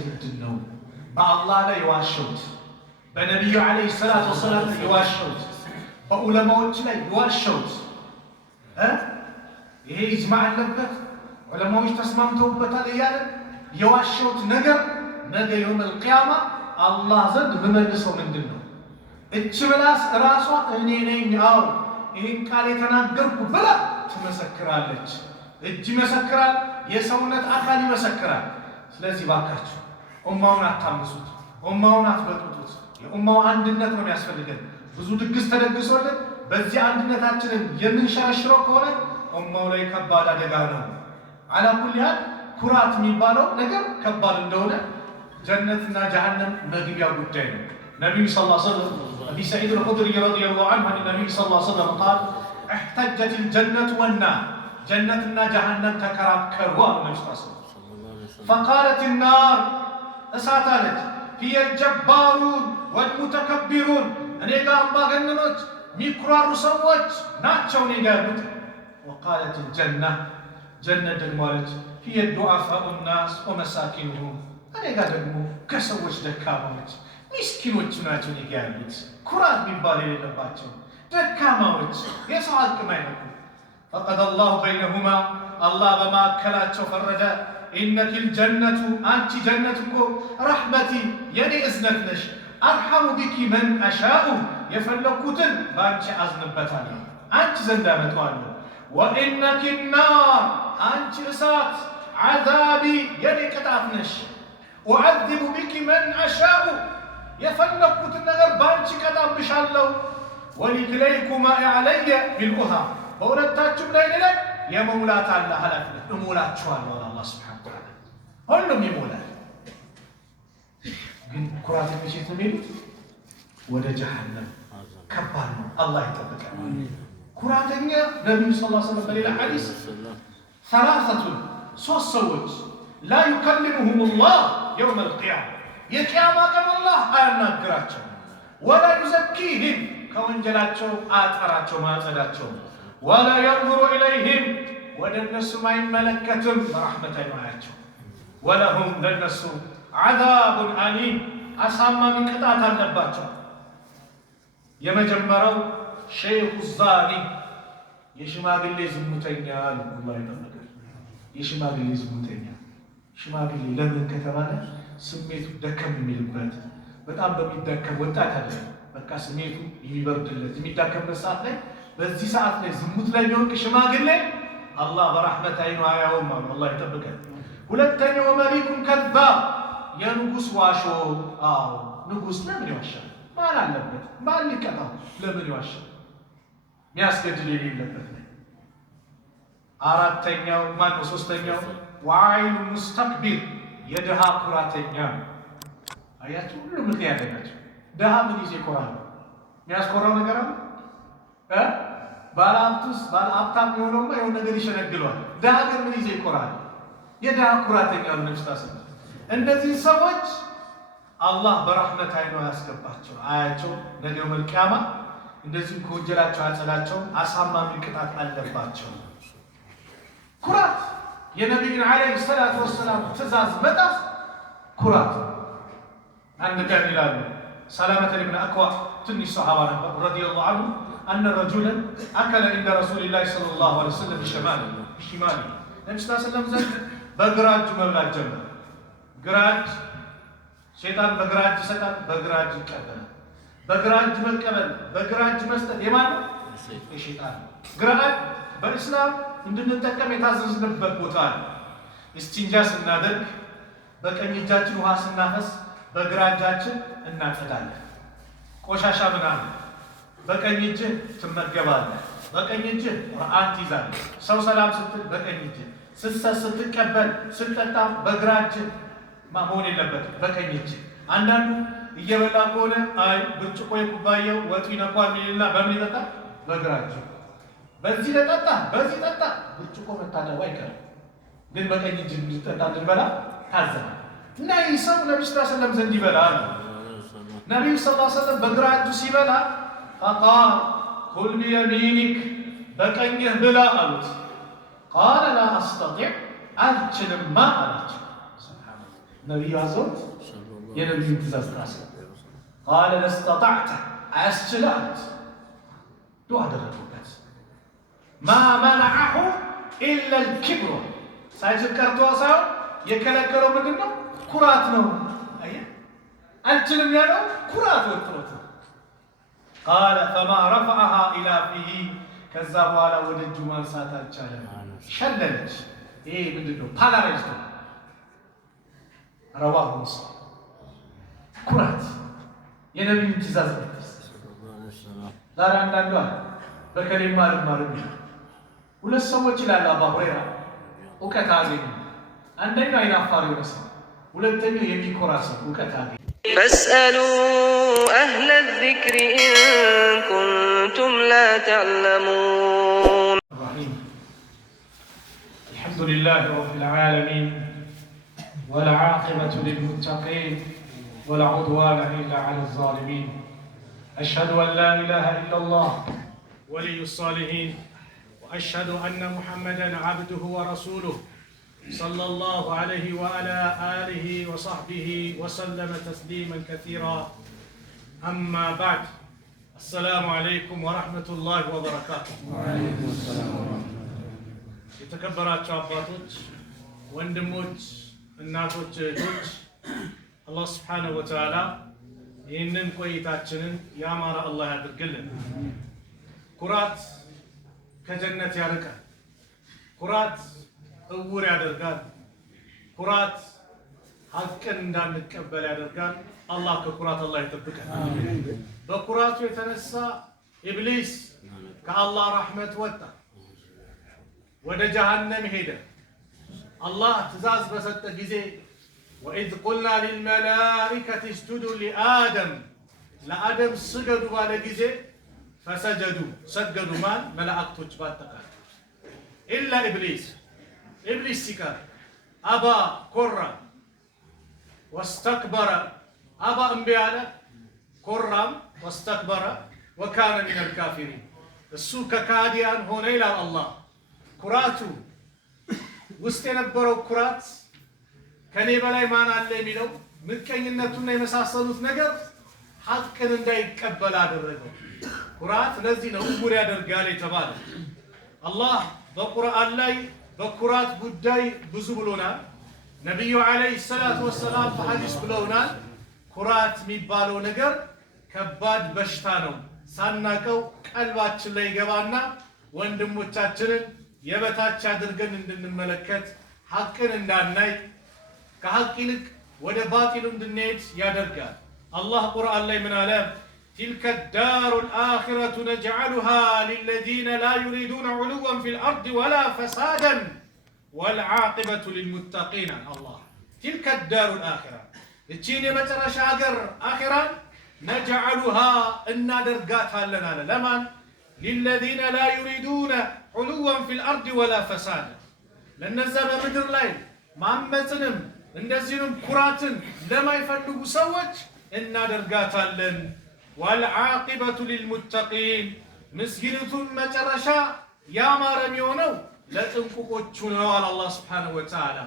ምንድነው? በአላህ ላይ የዋሸሁት፣ በነቢዩ ዓለይሂ ሰላቱ ወሰላም ላይ የዋሸሁት፣ በዑለማዎች ላይ የዋሸሁት ይሄ ኢጅማዕ አለበት ዑለማዎች ተስማምተውበታል እያለ የዋሸሁት ነገር ነገ የውመል ቂያማ አላህ ዘንድ በመልሰው ምንድነው? እች ምላስ ራሷ እኔ ነኝ አው ይሄን ቃል የተናገርኩ ብላ ትመሰክራለች። እጅ ይመሰክራል፣ የሰውነት አካል ይመሰክራል። ስለዚህ ባካችሁ ኡማውን አታምሱት፣ ኡማውን አትበጥጡት። የኡማው አንድነት ነው የሚያስፈልገን። ብዙ ድግስ ተደግሶልን በዚህ አንድነታችንን የምንሸረሽረው ከሆነ ኡማው ላይ ከባድ አደጋ ነው። አላ ኩሊ ሀል ኩራት የሚባለው ነገር ከባድ እንደሆነ ጀነትና ጀሃነም መግቢያ ጉዳይ ነው። ነብዩ ሰለላሁ ዐለይሂ ወሰለም አቢ ሰዒድ አልኹድሪ ረዲየላሁ ዐንሁ ነብዩ ሰለላሁ ዐለይሂ ወሰለም قال احتجت الجنة والنار ጀነትና ጀሃነም ተከራከሩ አሉ ነብዩ ሰለላሁ ዐለይሂ ወሰለም። فقالت النار እሳት አለች هي الجبارون والمتكبرون እኔ ጋር አምባገነኖች የሚኩራሩ ሰዎች ናቸው እኔ ጋር ያሉት። وقالت الجنة ጀነት ደግሞ አለች هي الضعفاء الناس ومساكنهم እኔ ጋር ደግሞ ከሰዎች ደካማዎች ምስኪኖች ናቸው እኔ ጋር ያሉት። ኩራት የሚባል የሌለባቸው ደካማዎች የሰው ሀቅ ማይነኩ። فقد الله بينهما الله በማከላቸው ፈረደ። إنك الجنة أنت جنتك رحمتي يلي إذنك نش أرحم بك من أشاء يفلقوتن بانش أذنبتاني أنت زندامتواني وإنك النار أنت إسات عذابي يلي كتافنش أعذب بك من أشاء يفلقوتن نغر بانش كتاف بشالو ولكليكما علي بالأها بولدتاكم لين لك يا مولات الله هلك مولات شوال الله سبحانه وتعالى ሁሉም ይሞላል። ግን ኩራት የሚችት የሚሉት ወደ ጀሃነም ከባድ ነው። አላህ ይጠብቀን። ኩራተኛ ነብዩ ሰለላሁ ዐለይሂ ወሰለም በሌላ ሐዲስ ثلاثة ሶስት ሰዎች لا يكلمهم الله يوم القيامة የቂያማ ቀን አላህ አያናግራቸው ولا يزكيهم ከወንጀላቸው አያጠራቸው ማጸዳቸው ولا ينظر إليهم ወደ እነሱ አይመለከትም በረሕመት አይማያቸው ولهم ለነሱ عذاب أليم አሳማሚ ቅጣት አለባቸው። የመጀመሪያው ሸይኹ ዛኒ የሽማግሌ ዝሙተኛ አላህ ይጠብቀን። የሽማግሌ ዝሙተኛ ሽማግሌ ለምን ከተባለ ስሜቱ ደከም የሚልበት በጣም በሚደከም ወጣት አለ በቃ ስሜቱ የሚበርድለት የሚዳከምበት ሰዓት ላይ በዚህ ሰዓት ላይ ዝሙት ላይ የሚወድቅ ሽማግሌ አላህ በረሕመት አይኑ አያውም። አላህ ይጠብቀን። ሁለተኛው መሊኩን ከዛብ የንጉስ ዋሾ። አዎ ንጉስ ለምን ይዋሻል? ማን አለበት? ማን ሊቀጣው? ለምን ይዋሻል? የሚያስገድል የሌለበት ነው። አራተኛው ማነው? ሶስተኛው ወዓይሉ ሙስተክቢር የድሃ ኩራተኛ። አያችሁ ሁሉ ምክንያት ያላቸው ድሃ ምን ይዜ ይኮራል? የሚያስኮራው ነገር አለ? ባለሀብቱስ ባለሀብታም የሆነውማ የሆነ ነገር ይሸነግለዋል። ድሃ ግን ምን ይዜ ይኮራል? የድሃ ኩራተኛ ነው። ነፍስታስ እነዚህ ሰዎች አላህ በረሕመት አይኑ ያስገባቸው አያቸው ነገ የውመል ቂያማ እንደዚህም ከወንጀላቸው አያጸዳቸው አሳማሚ ቅጣት አለባቸው። ኩራት የነቢዩን ዓለይሂ ሰላቱ ወሰላም ትእዛዝ መጣስ ኩራት። አንድ ቀን ይላሉ ሰላመተ ብን አክዋ ትንሽ ሰሃባ ነበር ረዲየላሁ ዐንሁ أن رجلا أكل عند رسول الله صلى الله عليه وسلم بشماله ነብዩ ሰለላሁ ዐለይሂ ወሰለም በግራ እጁ መብላት ጀመረ። ግራ እጅ ሸይጣን በግራ እጅ ይሰጣል፣ በግራ እጅ ይቀበላል። በግራ እጅ መቀበል በግራ እጅ መስጠት የማን ነው? የሸይጣን። ግራ እጅ በእስላም እንድንጠቀም የታዘዝንበት ቦታ ነው። እስቲንጃ ስናደርግ በቀኝ እጃችን ውሃ ስናፈስ በግራ እጃችን እናጸዳለን። ቆሻሻ ምናምን በቀኝ እጅ ትመገባለህ፣ በቀኝ እጅ ቁርአን ትይዛለህ። ሰው ሰላም ስትል በቀኝ እጅ ስትቀበል ስትጠጣ በግራ እጅ መሆን የለበትም በቀኝ እጅ። አንዳንዱ እየበላ ከሆነ አይ ብርጭቆ የኩባያው ወጥ ይነኳል ሚልና በምን ይጠጣ? በግራ እጅ። በዚህ ለጠጣ በዚህ ጠጣ ብርጭቆ መታጠቡ አይቀርም፣ ግን በቀኝ እጅ እንድጠጣ እንድንበላ ታዘናል። እና ይህ ሰው ነብዩ ሰለላሁ ዐለይሂ ወሰለም ዘንድ ይበላል። ነብዩ ሰለላሁ ዐለይሂ ወሰለም በግራ እጁ ሲበላ ፈቃል ኩል ቢየሚኒክ በቀኝህ ብላ አሉት። ቃለ ላ አስተጢዕ አልችልማ አላቸው። ነብዩ አዘውት የነብዩ ትእዛዝ ጣሰ። ቃለ ለስተጣዕተ አያስችላት ዱዓ አደረጉበት። ማ መነዐሁ ኢላ ልኪብሩ ሳይችል ቀርቶ ሳይሆን የከለከለው ምንድን ነው? ኩራት ነው። አየህ አልችልም ያለው ኩራት ወጥሮት። ቃለ ፈማ ረፈዐሃ ኢላ ፊሂ ከዛ በኋላ ወደ እጁ ማንሳት አልቻለም። ሸለለች። ይሄ ምንድን ነው? ፓላራይዝ ነው። ረዋሁ ሙስሊም። ኩራት የነቢዩ ትእዛዝ በትስ ዛሬ አንዳንዱ አለ በከሌማ ልማርም ይላል። ሁለት ሰዎች ይላል አባ ሁረይራ እውቀት አገኙ። አንደኛው አይናፋር የሆነ ሰው፣ ሁለተኛው የሚኮራ ሰው እውቀት አገኘ። ፈስአሉ አህለ ዚክሪ ኢን ኩንቱም ላ ተዕለሙን። አልሐምዱሊላህ ረቢል ዓለሚን ወልዓቂበቱ ሊልሙተቂን ወላ ዑድዋነ ኢላ ዐላ ዛሊሚን አሽሀዱ አን ላ ኢላሃ ኢለላህ ወሊዩ ሷሊሒን وأشهد أن محمدًا عبده ورسوله صلى الله عليه وعلى آله وصحبه وسلم تسليما كثيرا أما بعد السلام عليكم ورحمة الله وبركاته. وعليكم السلام ورحمة الله. يتكبرات شاباتوች ወንድሞች እናቶች እህቶች አላህ Subhanahu Wa Ta'ala ይህንን ቆይታችንን ያማረ አላህ ያድርግልን። ኩራት ከጀነት ያርቃል። ኩራት እውር ያደርጋል። ኩራት ሐቅን እንዳንቀበል ያደርጋል። አላህ ከኩራት አላህ ይጠብቀን። በኩራቱ የተነሳ ኢብሊስ ከአላህ ረሕመት ወጣ፣ ወደ ጀሃነም ሄደ። አላህ ትእዛዝ በሰጠ ጊዜ ወኢዝ ቁልና ሊልመላኢከቲ እስጁዱ ሊአደም ለአደም ስገዱ ባለ ጊዜ ፈሰጀዱ ሰገዱ ማን መላእክቶች ባጠቃላይ ኢላ ኢብሊስ ኢብሊስ ሲቀር አባ ኮራ ወስተክበረ አባ እምቢ አለ ኮራም ወስተክበረ ወካነ ሚነል ካፊሪን እሱ ከካዲያን ሆነ ይላል አላህ። ኩራቱ ውስጥ የነበረው ኩራት ከኔ በላይ ማን አለ የሚለው ምቀኝነቱና የመሳሰሉት ነገር ሐቅን እንዳይቀበል አደረገው። ኩራት ለዚህ ነው እውር ያደርጋል የተባለ። አላህ በቁርአን ላይ በኩራት ጉዳይ ብዙ ብሎናል። ነቢዩ ዓለይሂ ሰላቱ ወሰላም በሐዲስ ብለውናል። ኩራት የሚባለው ነገር ከባድ በሽታ ነው። ሳናቀው ቀልባችን ላይ ገባና ወንድሞቻችንን የበታች አድርገን እንድንመለከት ሐቅን እንዳናይ ከሐቅ ይልቅ ወደ ባጢሉ እንድንሄድ ያደርጋል። አላህ ቁርአን ላይ ምን አለ? تلك الدار الآخرة نجعلها للذين لا يريدون علوا في الأرض ولا فسادا والعاقبة للمتقين. الله تلك الدار الآخرة التشيني متر شاقر آخرا نجعلها إنا درقاتها لنا لمن للذين لا يريدون علوا في الأرض ولا فسادا لأن الزبا مدر لاين معمتنم እንደዚሁም ኩራትን ለማይፈልጉ ሰዎች እናደርጋታለን። ወልዓቂበቱ ሊልሙተቂን ምስጊንቱን መጨረሻ ያማረ የሚሆነው ለጥንቁቆቹ ነው አለ አላህ ሱብሓነሁ ወተዓላ።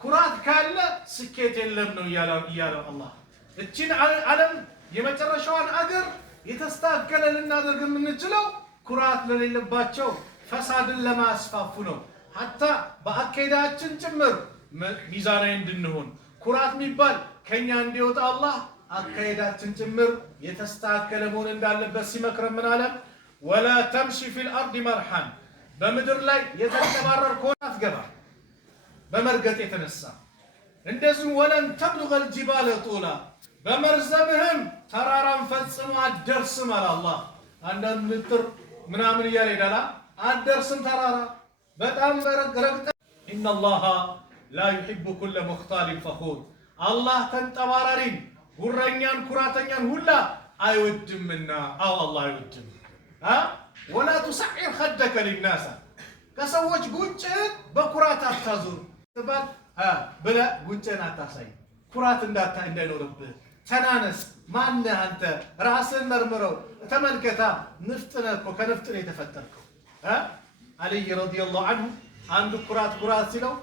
ኩራት ካለ ስኬት የለም ነው እያለው አላህ። እቺን ዓለም የመጨረሻዋን አገር የተስተካከለ ልናደርግ የምንችለው ኩራት ለሌለባቸው ፈሳድን ለማስፋፉ ነው። ሐታ በአካሄዳችን ጭምር ሚዛናዊ እንድንሆን ኩራት የሚባል ከኛ እንዲወጣ አላህ አካሄዳችን ጭምር የተስተካከለ መሆን እንዳለበት ሲመክረን ምን አለ? ወላ ተምሺ ፊል አርድ መርሐን በምድር ላይ የተንጠባረር ከሆነ አትገባ በመርገጥ የተነሳ እንደዚሁም ወለን ተብሉገል ጂባለ ጡላ በመርዘምህም ተራራን ፈጽሞ አትደርስም አለ አላህ። አንዳንድ ንጥር ምናምን እያለ ሄዳላ አትደርስም ተራራ በጣም ረግጠ ኢነላሃ ላ ዩሒቡ ኩለ ሙኽታሊን ፈኹር አላህ ተንጠባራሪን ጉረኛን ኩራተኛን ሁላ አይወድምና። አው አላህ አይወድም። ወላ ቱሰዒር ኸደከ ሊናስ ከሰዎች ጉንጭህን በኩራት አታዙር ትባል ብለህ ጉንጭህን አታሳይ። ኩራት እንዳይኖርብህ ተናነስ። ማነህ አንተ? ራስህን መርምረው ተመልከታ። ንፍጥ ነህ እኮ ከንፍጥ ነው የተፈጠርከው። አልይ ረዲየላሁ ዐንሁ አንዱ ኩራት ሲለው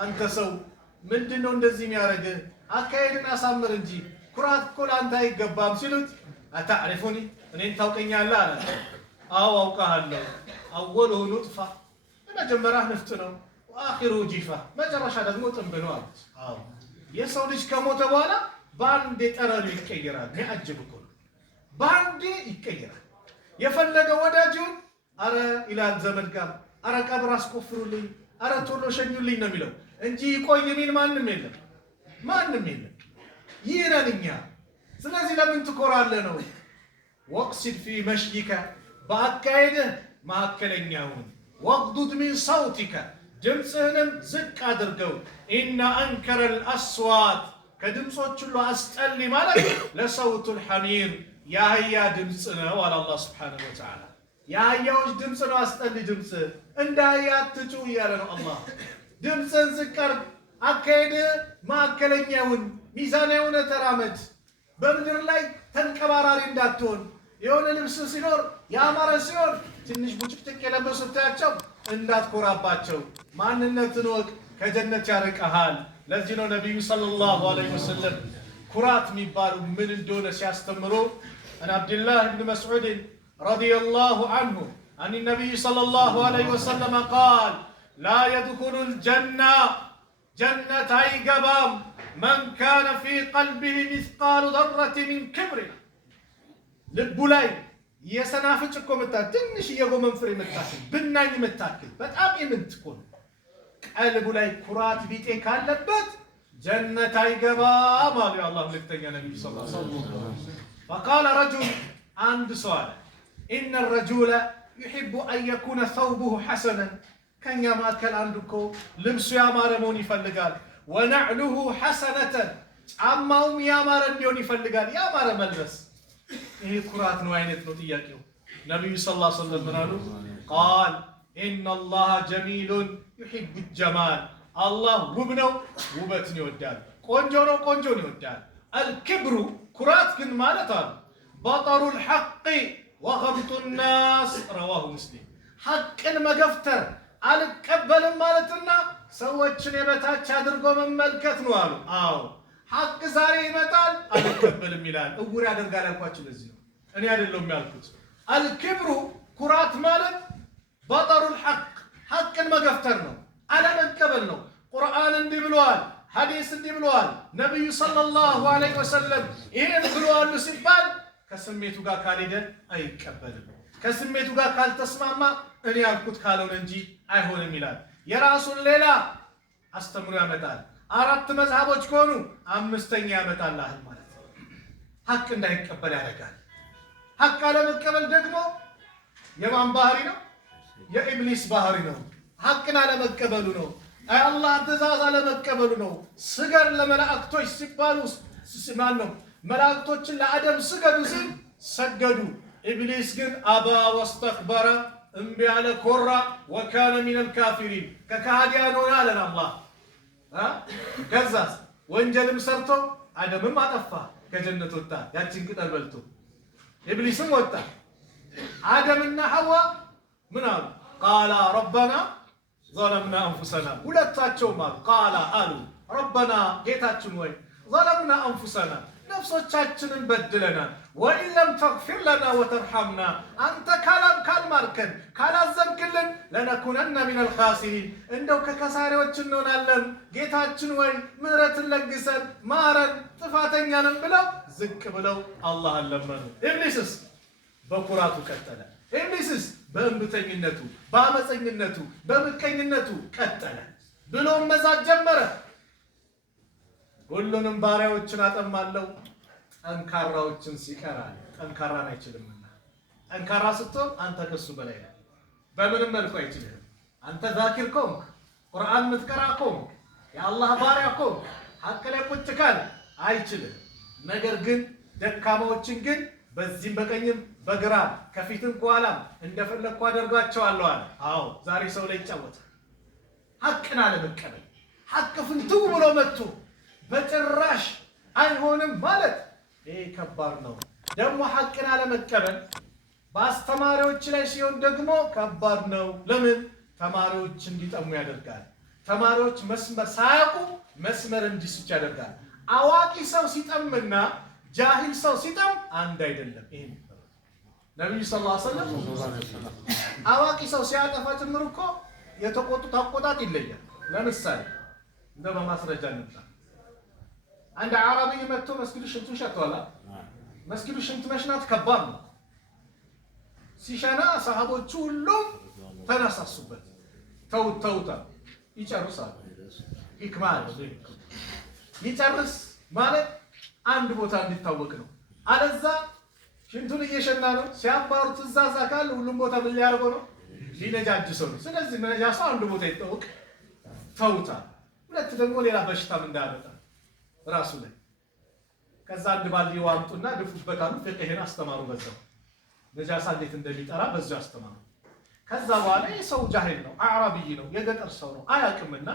አንተ ሰው ምንድነው እንደዚህ የሚያደርግህ? አካሄድን አሳምር እንጂ ኩራት እኮ ለአንተ አይገባም ሲሉት አታዕሪፉኒ እኔን ታውቀኛለህ አለ። አዎ አውቃለሁ። አወሉሁ ኑጥፋ መጀመሪያ ንፍጥ ነው፣ ወአኺሩ ጂፋ መጨረሻ ደግሞ ጥንብ ነው አሉት። አዎ የሰው ልጅ ከሞተ በኋላ በአንዴ ጠረኑ ይቀየራል። የሚያጅብ እኮ ነው። በአንዴ ይቀየራል። የፈለገ ወዳጅውን አረ ይላል ዘመድ ጋር አረ ቀብር አስቆፍሩልኝ፣ አረ ቶሎ ሸኙልኝ ነው የሚለው እንጂ ቆይ የሚል ማንም የለም፣ ማንም የለም። ይህ ነን እኛ። ስለዚህ ለምን ትኮራለህ ነው። ወቅሲድ ፊ መሽይከ በአካሄድህ መካከለኛውን፣ ወቅዱድ ሚን ሰውቲከ ድምፅህንም ዝቅ አድርገው። ኢነ አንከረል አስዋት ከድምፆች ሁሉ አስጠሊ ማለት ለሰውቱል ሐሚር የአህያ ድምፅ ነው አለ አላህ ሱብሓነሁ ወተዓላ። የአህያዎች ድምፅ ነው አስጠሊ ድምፅ። እንደ አህያ አትጩህ እያለ ነው አላህ። ድምፅህን ዝቅ አድርግ፣ አካሄድህ መካከለኛውን ሚዛናዊ ሆነህ ተራመድ። በምድር ላይ ተንቀባራሪ እንዳትሆን። የሆነ ልብስ ሲኖር ያማረ ሲሆን ትንሽ ቡጭቅጭቅ የለበሱ ስታያቸው እንዳትኮራባቸው። ማንነትን ወቅ፣ ከጀነት ያርቀሃል። ለዚህ ነው ነቢዩ ሰለላሁ ዐለይሂ ወሰለም ኩራት የሚባሉ ምን እንደሆነ ሲያስተምሩ አን አብድላህ ብን መስዑድ ረዲየላሁ ዐንሁ አን ነቢይ ሰለላሁ ዐለይሂ ወሰለም ቃል ላ የድኹሉል ጀና ጀነት አይገባም መን ካነ ፊ ቀልቢሂ ሚስቃሉ ዘረቲ ሚን ክብር ልቡ ላይ የሰናፍጭ እኮ የምታክል ትንሽ የጎመን ፍሬ የምታክል ብናኝ የምታክል በጣም የምትኮን ቀልቡ ላይ ኩራት ቢጤ ካለበት ጀነት አይገባም አሉ የአላህ መልእክተኛ ነቢዩ ሰለላሁ ዐለይሂ ወሰለም። ፈቃለ ረጁል አንድ ሰው አለ ኢነ ረጁለ ዩሒቡ አን የኩነ ሰውቡሁ ሐሰነን ከእኛ መካከል አንዱ እኮ ልብሱ ያማረ መሆን ይፈልጋል። ወነዕሉሁ ሐሰነተን ጫማውም ያማረ እንዲሆን ይፈልጋል። ያማረ መልበስ ይሄ ኩራት ነው አይነት ነው ጥያቄው። ነቢዩ ሰለላሁ ዐለይሂ ወሰለም ምን አሉ? ቃል ኢነላሃ ጀሚሉን ዩሒቡ ጀማል አላህ ውብ ነው፣ ውበትን ይወዳል። ቆንጆ ነው፣ ቆንጆን ይወዳል። አልክብሩ ኩራት ግን ማለት አሉ በጠሩል ሐቅ ወገምጡ ናስ ረዋሁ ሙስሊም ሐቅን መገፍተር አልቀበልም ማለትና ሰዎችን የበታች አድርጎ መመልከት ነው አሉ። አዎ ሐቅ ዛሬ ይመጣል አልቀበልም ይላል። እውር ያደርጋል ያልኳችሁ ለዚህ ነው፣ እኔ አይደለም ያልኩት። አልክብሩ ኩራት ማለት በጠሩል ሐቅ ሐቅን መገፍተር ነው፣ አለመቀበል ነው። ቁርአን እንዲህ ብለዋል፣ ሐዲስ እንዲህ ብለዋል፣ ነቢዩ ሰለላሁ ዐለይሂ ወሰለም ይህን ብለዋል ሲባል ከስሜቱ ጋር ካልሄደ አይቀበልም። ከስሜቱ ጋር ካልተስማማ እኔ ያልኩት ካልሆነ እንጂ አይሆንም ይላል። የራሱን ሌላ አስተምሮ ያመጣል። አራት መዝሃቦች ከሆኑ አምስተኛ ያመጣልሃል ማለት ነው። ሐቅ እንዳይቀበል ያደርጋል። ሐቅ አለመቀበል ደግሞ የማን ባህሪ ነው? የኢብሊስ ባህሪ ነው። ሐቅን አለመቀበሉ ነው። አላህ ትእዛዝ አለመቀበሉ ነው። ስገድ ለመላእክቶች ሲባሉ ማን ነው? መላእክቶችን ለአደም ስገዱ ሲል ሰገዱ። ኢብሊስ ግን አባ ወስተክበረ እምቢ አለ፣ ኮራ። ወካነ ሚነል ካፊሪን ከካህዲያን ሆነ አለን አላህ። ከዛስ ወንጀልም ሰርቶ አደምም አጠፋ፣ ከጀነት ወጣ፣ ያችን ቅጠል በልቶ ኢብሊስም ወጣ። አደምና ሐዋ ምን አሉ? ቃላ ረበና ዘለምና አንፉሰና ሁለታቸውም አሉ ቃላ አሉ ረበና ጌታችን ወይ ዘለምና አንፉሰና ነፍሶቻችንን በድለናል፣ ወኢን ለም ተግፊር ለና ወተርሐምና አንተ ካልማርከን ካላዘንክልን ለነኩነና ሚነል ኻሲሪን እንደው ከከሳሪዎች እንሆናለን። ጌታችን ወይ ምህረትን ለግሰን ማረን፣ ጥፋተኛ ነን ብለው ዝቅ ብለው አላህን ለመኑ። ኢብሊስስ በኩራቱ ቀጠለ። ኢብሊስስ በእንብተኝነቱ፣ በአመፀኝነቱ፣ በምቀኝነቱ ቀጠለ ብሎ መዛት ጀመረ። ሁሉንም ባሪያዎችን አጠማለሁ ጠንካራዎችን ሲቀራል። ጠንካራን አይችልምና ጠንካራ ስትሆን አንተ ከሱ በላይ ነህ። በምንም መልኩ አይችልም። አንተ ዛኪር ኮንክ፣ ቁርአን ምትቀራ ኮንክ፣ የአላህ ባሪያ ኮንክ፣ ሐቅ ላይ ቁጭ ካል አይችልም። ነገር ግን ደካማዎችን ግን በዚህም በቀኝም በግራ ከፊትም ከኋላም እንደፈለግኩ አደርጋቸዋለሁ አለ። አዎ ዛሬ ሰው ላይ ይጫወታል። ሐቅን አለመቀበል፣ ሐቅ ፍንትው ብሎ መጥቶ በጭራሽ አይሆንም ማለት ይሄ ከባድ ነው። ደግሞ ሐቅን አለመቀበል በአስተማሪዎች ላይ ሲሆን ደግሞ ከባድ ነው። ለምን? ተማሪዎች እንዲጠሙ ያደርጋል። ተማሪዎች መስመር ሳያውቁ መስመር እንዲስቱ ያደርጋል። አዋቂ ሰው ሲጠምና ጃሂል ሰው ሲጠም አንድ አይደለም። ይሄ ነብዩ ሰለላሁ ዐለይሂ ወሰለም አዋቂ ሰው ሲያጠፋ ጭምር እኮ የተቆጡት አቆጣጥ ይለያል። ለምሳሌ እንደ በማስረጃ እንጣ አንድ አረብይ መጥቶ መስጊዱ ሽንቱ ሸቷላ። መስጊዱ ሽንት መሽናት ከባድ ነው። ሲሸና ሰሃቦቹ ሁሉም ተነሳሱበት። ተውታ ይጨርሳል። ህክማ ይጨርስ ማለት አንድ ቦታ እንዲታወቅ ነው። አለዛ ሽንቱን እየሸና ነው ሲያባሩት ትእዛዝ አካል ሁሉም ቦታ ምን ሊያደርገው ነው? ሊነጃጅሰው ነው። ስለዚህ ነጃሳው አንድ ቦታ ይታወቅ ተውታ። ሁለት ደግሞ ሌላ በሽታም እንዳያመጣ ራሱ ላይ ከዛ አንድ ባልዲ ዋምጡና ድፉበት አሉ። ፍቅህን አስተማሩ። በዛው ነጃሳ እንዴት እንደሚጠራ በዛው አስተማሩ። ከዛ በኋላ የሰው ጃሂል ነው፣ አዕራብይ ነው፣ የገጠር ሰው ነው፣ አያውቅምና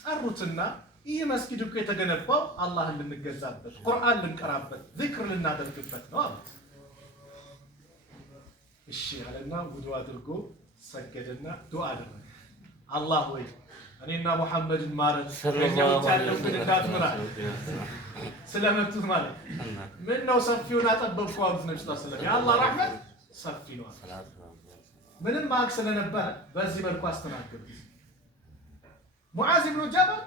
ጠሩትና ይህ መስጊድ እኮ የተገነባው አላህን ልንገዛበት፣ ቁርአን ልንቀራበት፣ ዚክር ልናደርግበት ነው አሉት። እሺ አለና ውዱእ አድርጎ ሰገደና ዱዓ አደረገ። አላህ ወይ እኔና ሙሐመድን ማረን፣ ከኛው ያለብን እንዳትምራ ስለመቱት ማለት ምን ነው ሰፊውን አጠበብኩ አሉት። ነብዩ ሰለላሁ ዐለይሂ ወሰለም የአላህ ረህመት ሰፊ ነው። ምንም ማቅ ስለነበረ በዚህ መልኩ አስተናገዱት። ሙዓዝ ብኑ ጀበል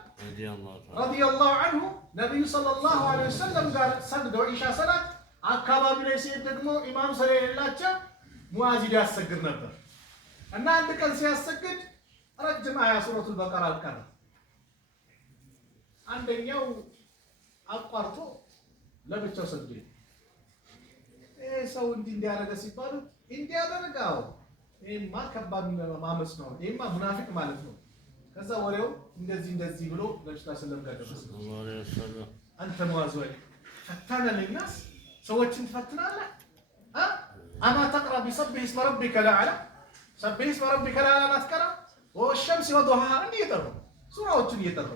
ረዲየላሁ ዐንሁ ነብዩ ሰለላሁ ዐለይሂ ወሰለም ጋር ሰግደው ኢሻ ሰላት አካባቢ ላይ ሲሄድ ደግሞ ኢማም ስለሌላቸው ሙዓዝ ያሰግድ ነበር እና አንድ ቀን ሲያሰግድ ረጅም አያ ሱረቱል በቀራ አልቀረ። አንደኛው አቋርጦ ለብቻው ሰግዶ ሰው እንዲያደርገ ሲባሉ እንዲያደርጋው ይሄማ ከባድ ማመጽ ነው፣ ይሄማ ሙናፊቅ ማለት ነው። ከዛ ወሬው እንደዚህ ብሎ ነብዩ ሰለላሁ ዐለይሂ ወሰለም አንተ ሙዓዝ ወይ ፈታነ ለናስ ሰዎችን ትፈትናለህ? አማ ተቅራ ቢሰብህ እስመ ረቢከ ለአዕላ ሰብህ እስመ ረቢከ ለአዕላ አትቀራ ወሸምሲ ወዱሃሃ እየጠሩ ሱራዎችን እየጠሩ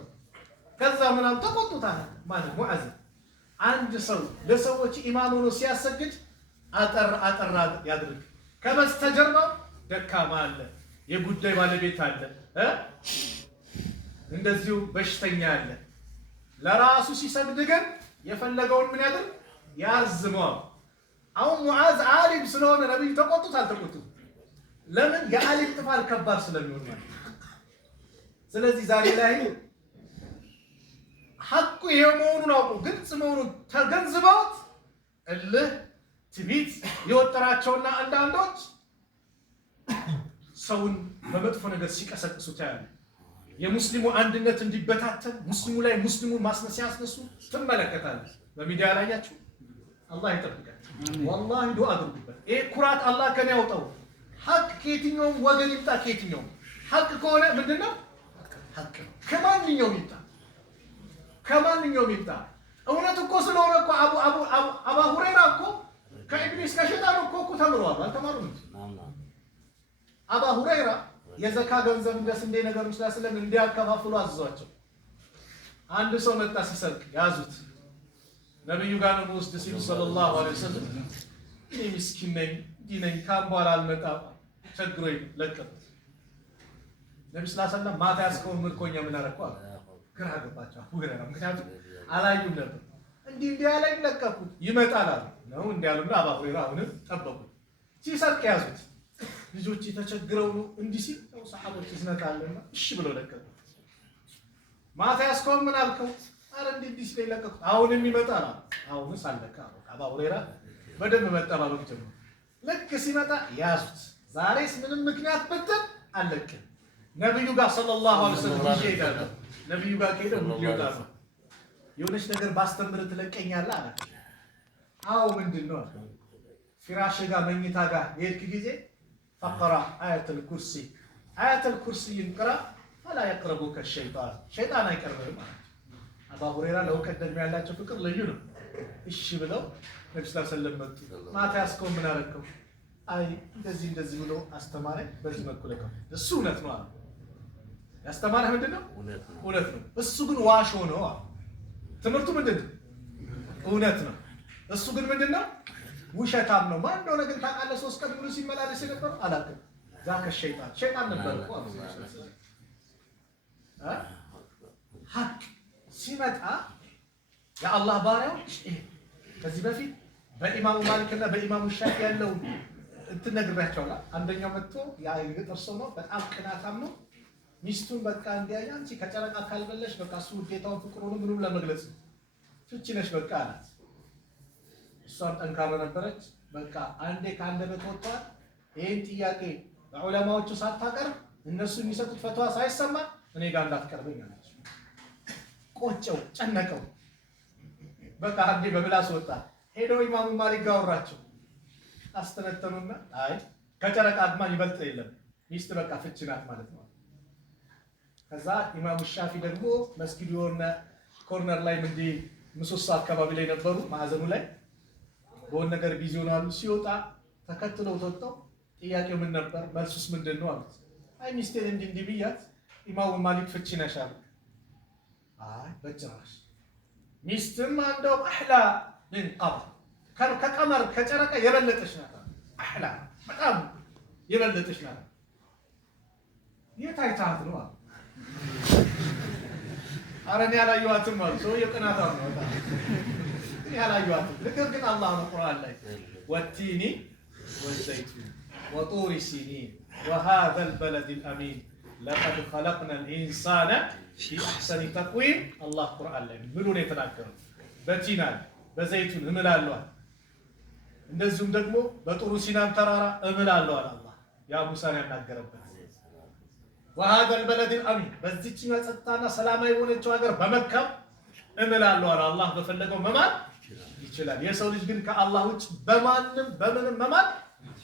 ከዛ ምናምን ተቆጡታል ማለት ሙዓዝ አንድ ሰው ለሰዎች ኢማም ሆኖ ሲያሰግድ አጠር ያድርግ። ከበስተጀርባው ደካማ አለ፣ የጉዳይ ባለቤት አለ፣ እንደዚሁ በሽተኛ አለ። ለራሱ ሲሰግድ ግን የፈለገውን ምን ያድርግ ያርዝመዋል። አሁን ሙዓዝ ዓሊም ስለሆነ ነብዩ ተቆጡት አልተቆጡት? ለምን? የዓሊም ጥፋት ከባድ ስለሚሆን ማለት። ስለዚህ ዛሬ ላይ ሐቁ ይሄ መሆኑን አውቁ ግልጽ መሆኑን ተገንዝበውት እልህ ትዕቢት የወጠራቸውና አንዳንዶች ሰውን በመጥፎ ነገር ሲቀሰቅሱ ታያለ። የሙስሊሙ አንድነት እንዲበታተን ሙስሊሙን ማስነስ ሲያስነሱ ትመለከታለህ። በሚዲያ ላይ ያያችሁ አላህ ይጠብቃል። ወላሂ ዱአ አድርጉበት። ይሄ ኩራት አላህ ከኔ ያውጣው። ሐቅ ከየትኛውም ወገን ይምጣ፣ ከየትኛውም ሐቅ ከሆነ ምንድነው ሐቅ ነው። ከማንኛውም ይምጣ እውነት እኮ ስለሆነ እኮ አቡ ሁረይራ እኮ ከኢብሊስ ከሸይጣን እኮ ተምረዋል። አልተማሩም? አቡ ሁረይራ የዘካ ገንዘብ እንደ ስንዴ ነገር ስለም እንዲያከፋፍሉ አዘዟቸው። አንድ ሰው መጣ ሲሰርቅ ያዙት። ነብዩ ጋር ነው ወስድ ሲሉ ሰለላሁ ዐለይሂ ወሰለም እኔ ምስኪን ነኝ ዲነኝ ካምባል አልመጣም ቸግሮኝ ለቀቁት። ነብዩ ሰለላሁ ዐለይሂ ወሰለም ማታ ያስከው ምርኮኛ ምን አረከው ግራ ገባቸው። ሁረይራ ምክንያቱም አላዩም ነበር። እንዲህ ያለኝ ለቀቁት ይመጣል አሉ ነው እንዲህ ያሉና አቡ ሁረይራ አሁንም ጠበቁት። ሲሰርቅ ያዙት። ልጆች የተቸግረው ነው እንዲህ ሲል ነው ሰሃቦች ይዝነታልና እሺ ብለው ለቀቁት። ማታ ያስከው ምን አልከው? አረ እንዲህ ሲል ለቀቁት። አሁንም ይመጣል አሁን ሳለካ አቡ ሁረይራ በደንብ መጠባበቅ ጀመሩ። ልክ ሲመጣ ያዙት። ዛሬስ ምንም ምክንያት ብትል አለቅም። ነብዩ ጋር ሰለላሁ ዐለይሂ ወሰለም ይሄዳል። ነብዩ ጋር ከሄደ ምን ይወጣል? የሆነች ነገር ባስተምር ትለቀኛለህ አለ። አዎ ምንድነው? ፍራሽ ጋር መኝታ ጋር የሄድክ ጊዜ ፈቅራ አያተል ኩርሲ ይንቀራ ፈላ يقربك ሸይጣን አይቀርብም ማለት። አቡ ሁረይራ ለእውቀት ደግሞ ያላቸው ፍቅር ልዩ ነው። እሺ ብለው ነብዩ ሰለላሁ ዐለይሂ ወሰለም መጡ። ማታ ያስከው ምን አረከው? አይ እንደዚህ ብሎ አስተማረኝ። በዚህ በኩል እሱ እውነት ነው አለ። ያስተማረህ ምንድነው? እውነት ነው። እሱ ግን ዋሾ ነው አለ። ትምህርቱ ምንድነው? እውነት ነው። እሱ ግን ምንድነው? ውሸታም ነው። ማን ነው ነገር ታውቃለህ? 3 ቀን ብሎ ሲመላለስ ነበር አላውቅም። ዛከ ሸይጣን ነበር እኮ ሐቅ ሲመጣ የአላህ ባሪያዎች ይሄ ከዚህ በፊት በኢማሙ ማሊክና በኢማሙ ሻፊ ያለው እንትን ነግሬያቸዋለሁ። አንደኛው መጥቶ ያ የገጠር ሰው ነው፣ በጣም ቅናታም ነው። ሚስቱን በቃ እንዲያያ አንቺ ከጨረቃ ካልበለሽ በቃ እሱ ውዴታውን ፍቅሩን ምንም ለመግለጽ ፍቺ ነሽ በቃ አላት። እሷም ጠንካራ ነበረች። በቃ አንዴ ከአንደበት ወጥቷል። ይህን ጥያቄ ዑለማዎቹ ሳታቀርብ እነሱ የሚሰጡት ፈትዋ ሳይሰማ እኔ ጋር እንዳትቀርበኝ አለች። ቆጨው፣ ጨነቀው። በቃ አንዴ በምላስ ወጣ። ሄደው ኢማሙ ማሊክ ጋር አወራቸው። አስተነተኑና አይ ከጨረቃ አድማ ይበልጥ የለም ሚስት በቃ ፍቺ ናት ማለት ነው። ከዛ ኢማሙ ሻፊ ደግሞ መስጊዱ የሆነ ኮርነር ላይ እንዲህ ምሰሶ አካባቢ ላይ ነበሩ። ማዕዘኑ ላይ በሆነ ነገር ቢዚ ሆናሉ። ሲወጣ ተከትለው ተወጣው። ጥያቄው ምን ነበር? መልሱስ ምንድን ነው አሉት። አይ ሚስቴን እንዲህ ብያት ኢማሙ ማሊክ ፍቺ ነሽ አሉ። አይ በጭራሽ ሚስትም እንደው አህላ ምን ከቀመር ከጨረቃ የበለጠች ናት። አህላ በጣም የበለጠች ናት። የት አይተሃት ነው አሉ። ኧረ እኔ ያላየኋትም አሉ። ሰውዬው ቅናታም ነው በጣም ያላየኋትም። ነገር ግን አላህ ነው ቁርአን ላይ ወቲኒ ወዘይቱን ወጡሪ ሲኒን ወሃዘል በለዲል አሚን ለቀድ ኸለቅነል ኢንሳነ ፊ አሕሰኒ ተቅዊም። አላህ ቁርአን ላይ ብሎ ነው የተናገረው። በቲና በዘይቱን እምላለሁ፣ እንደዚሁም ደግሞ በጡሩ ሲናም ተራራ እምላለሁ አለ አላህ ያ ሙሳን ያናገረበት። ወሃዘል በለዲል አሚን በዚህች ጸጥታና ሰላማዊ የሆነችው ሀገር በመካ እምላለሁ አለ አላህ። በፈለገው መማል ይችላል። የሰው ልጅ ግን ከአላህ ውጭ በማንም በምንም መማል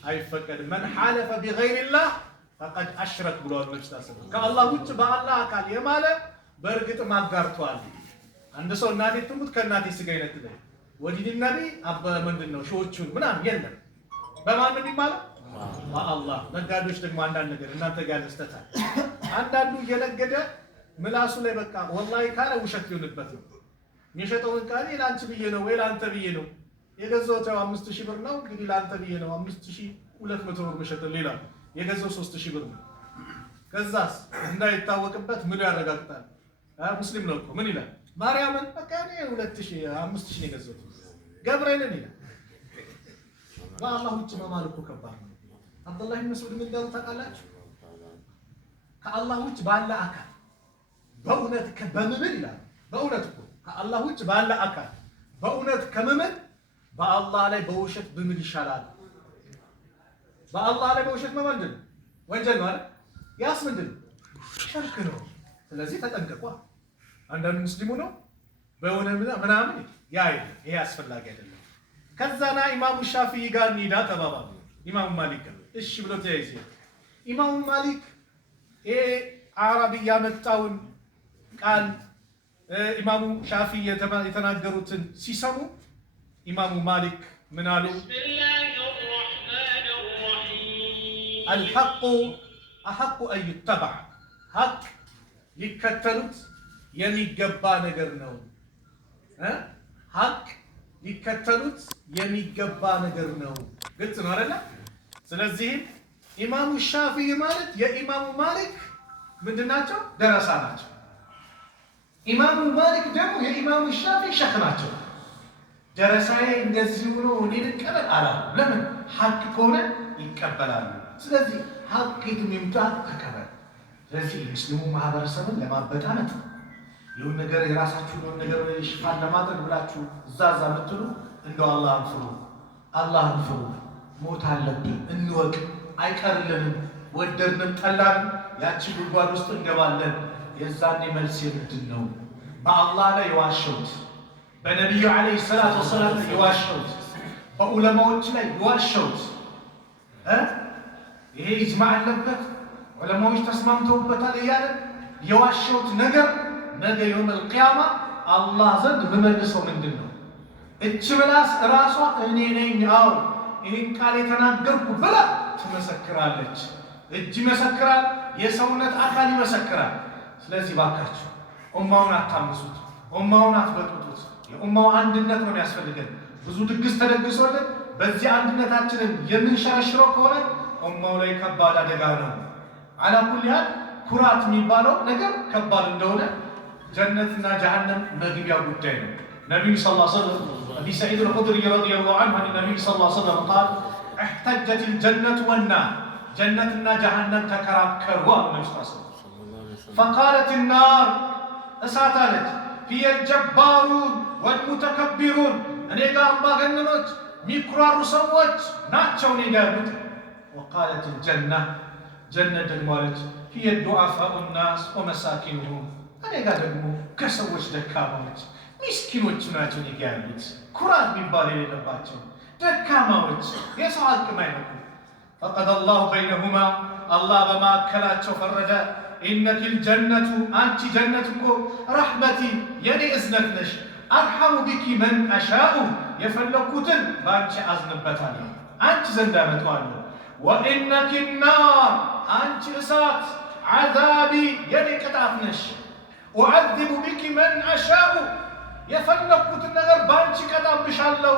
አይፈቀድም። መን ሐለፈ ቢገይሪላህ ፈቀድ አሽረክ ብሏል ነብዩ ሰለላሁ ዐለይሂ ወሰለም። ከአላህ ውጭ በአላህ አካል የማለ በእርግጥም አጋርቷል። አንድ ሰው እናቴ ትሙት ከእናቴ ስጋ ይነጥለኝ ወዲህ ነቢ አባ ምንድን ነው ሾዎቹን ምናምን የለም። በማንም ይማለው በአላህ። ነጋዴዎች ደግሞ አንዳንድ ነገር እናንተ ጋር ያስተታል። አንዳንዱ እየነገደ ምላሱ ላይ በቃ ወላሂ ካለ ውሸት ሊሆንበት ነው። የሚሸጠውን ቃል ለአንቺ ብዬ ነው ወይ ለአንተ ብዬ ነው የገዛሁት 5000 ብር ነው እንግዲህ ለአንተ ብዬ ነው 5200 ብር መሸጥ ሌላ የገዛው 3000 ብር ነው። ከዛስ እንዳይታወቅበት ምን ያረጋግጣል? ሙስሊም ነው እኮ ምን ይላል? ማርያምን በቃ እኔ 5000 ነው የገዛሁት ገብርኤልን ይላል። በአላህ ውጭ መማል እኮ ከባድ ነው። አብዱላህ ኢብኑ መስዑድ ምን እንዳሉ ታውቃላችሁ? ከአላህ ውጭ ባለ አካል በእውነት በምምል ይላል። በእውነት እኮ ከአላህ ውጭ ባለ አካል በእውነት ከምምል በአላህ ላይ በውሸት ብምል ይሻላል። በአላህ ላይ በውሸት መማል ወንጀል ነው አይደል? ያስ ምንድን ሽርክ ነው። ስለዚህ ተጠንቀቋ። አንዳንድ ሙስሊሙ ነው በእውነ ምናምን ይሄ አስፈላጊ አይደለም። ከዛና ኢማሙ ሻፊዒ ጋር እንሂዳ ተባባሉ። ኢማሙ ማሊክ እሺ ብሎ ተያይዘ ኢማሙ ማሊክ አረብ ያመጣውን ቃል ኢማሙ ሻፊዒ የተናገሩትን ሲሰሙ ኢማሙ ማሊክ ምን አሉ? አልሐቁ አሐቁ አን ዩተበዕ፣ ሐቅ ሊከተሉት የሚገባ ነገር ነው። ሐቅ ሊከተሉት የሚገባ ነገር ነው። ግልጽ ነው አይደለ? ስለዚህ ኢማሙ ሻፊዒ ማለት የኢማሙ ማሊክ ምንድናቸው? ደረሳ ናቸው። ኢማሙ ማሊክ ደግሞ የኢማሙ ሻፊዒ ሸኽ ናቸው። ደረሳዬ እንደዚህ ሆኖ እኔ ልቀበል አላሉ። ለምን? ሐቅ ከሆነ ይቀበላሉ። ስለዚህ ሐቅ የትም ይምጣ ተቀበል። ስለዚህ ሙስሊሙ ማህበረሰብን ለማበጣመጥ የሆነ ነገር የራሳችሁን ነገር ሽፋን ለማድረግ ብላችሁ እዛ የምትሉ እንደው አላህን ፍሩ፣ አላህን ፍሩ። ሞት አለብን እንወቅ፣ አይቀርልንም። ወደድንም ጠላንም ያቺ ጉድጓድ ውስጥ እንገባለን። የዛኔ መልስ ምንድን ነው? በአላህ ላይ የዋሸሁት፣ በነቢዩ ዓለይሂ ሰላቱ ወሰላም ላይ የዋሸሁት፣ በዑለማዎች ላይ የዋሸሁት ይሄ ኢጅማዕ አለበት ዑለማዎች ተስማምተውበታል እያለ የዋሸሁት ነገር ነገ የውመል ቂያማ አላህ ዘንድ በመልሰው ምንድን ነው? እች ምላስ እራሷ እኔ ነኝ አዎ ይህን ቃል የተናገርኩ ብላ ትመሰክራለች። እጅ ይመሰክራል፣ የሰውነት አካል ይመሰክራል። ስለዚህ ባካችሁ ኡማውን አታምሱት፣ ኡማውን አትበጥብጡት። የኡማው አንድነት ነው የሚያስፈልገን። ብዙ ድግስ ተደግሶልን በዚህ አንድነታችንን የምንሸረሽረው ከሆነ ኡማው ላይ ከባድ አደጋ ነው። አላ ኩሊ ሀል ኩራት የሚባለው ነገር ከባድ እንደሆነ ጀነትና ጀሃነም መግቢያ ጉዳይ ነው። النبي صلى الله عليه وسلم أبي سعيد الخدري رضي الله عنه عن النبي صلى الله عليه وسلم قال احتجت الجنة والنار جنتنا جهنم تكراكروا النبي صلى الله عليه وسلم فقالت النار أساتالت هي الجبارون والمتكبرون أنا قام باغنمت ميكرار سوت ناتشوني قالت وقالت الجنة جنة المالك هي الضعفاء الناس ومساكنهم أنا قادمو كسوش دكامات مسكينوች ናቸው ይጋሉት ኩራት የሚባል የሌለባቸው ደካማዎች የሰው አቅም አይነኩ فقد الله بينهما الله በማከላቸው ፈረደ إنك الجنة أنت جنتكم رحمتي يلي إذنك نش أرحم بك من أشاء يفلقوتن بانش أذنبتاني أنت زندامتواني وإنك النار أنت إسات عذابي يلي كتافنش أعذب بك من أشاء يفلقوتن نغر بانش كتاب بشالو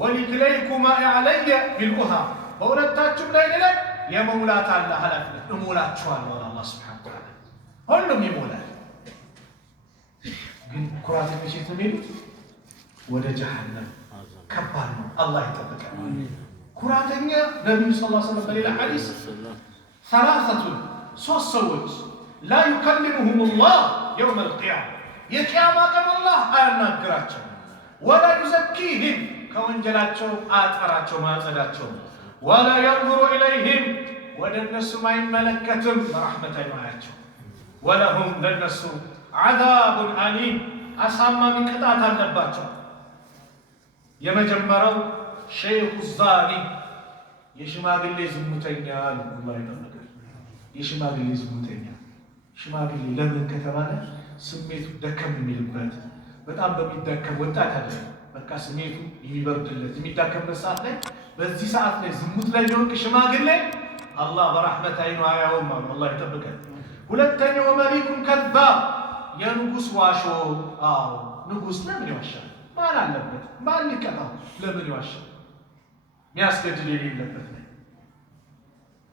ولكليكما علي بالأذى بولدتاكم ليلة يا مولات الله هلاك مولات شوال ولا الله سبحانه وتعالى هلهم يمولات ግን ኩራት የሚሽት የሚሉት ወደ ጀሃነም ከባድ ነው አላህ ይጠብቀን ኩራተኛ ነብዩ ሰለላሁ ዐለይሂ ወሰለም በሌላ ሐዲስ ثلاثه ሶስት ሰዎች لا يكلمهم الله يوم القيامه የቂያማ ቀን አላህ አያናግራቸው ولا يزكيهم ከወንጀላቸው አያጠራቸው ማጸዳቸው ولا ينظر اليهم ወደ እነሱ ማይመለከትም በረህመት አይማያቸው ولهم ለነሱ عذاب أليم أسامة من قطعة النباتة يمجمرو شيخ الزاني يشماغ اللي زمتينيا الله يطلق يشماغ اللي زمتينيا شماغ اللي لمن كتبانا سميته دكم من البات بتعب بيدكم وطاعت هذا بقى سميته يبرد الله يمدكم الساعه ላይ በዚህ ሰዓት ላይ ዝሙት ላይ ሊወርቅ ሽማግሌ አላህ በረህመት አይኑ አያውም الله يطبقك ሁለተኛው መሊኩን ከዛብ የንጉስ ዋሾ አው ንጉስ ለምን ይዋሻል ማን አለበት ማን ይቀጣው ለምን ይዋሻል የሚያስገድል የሌለበት ነው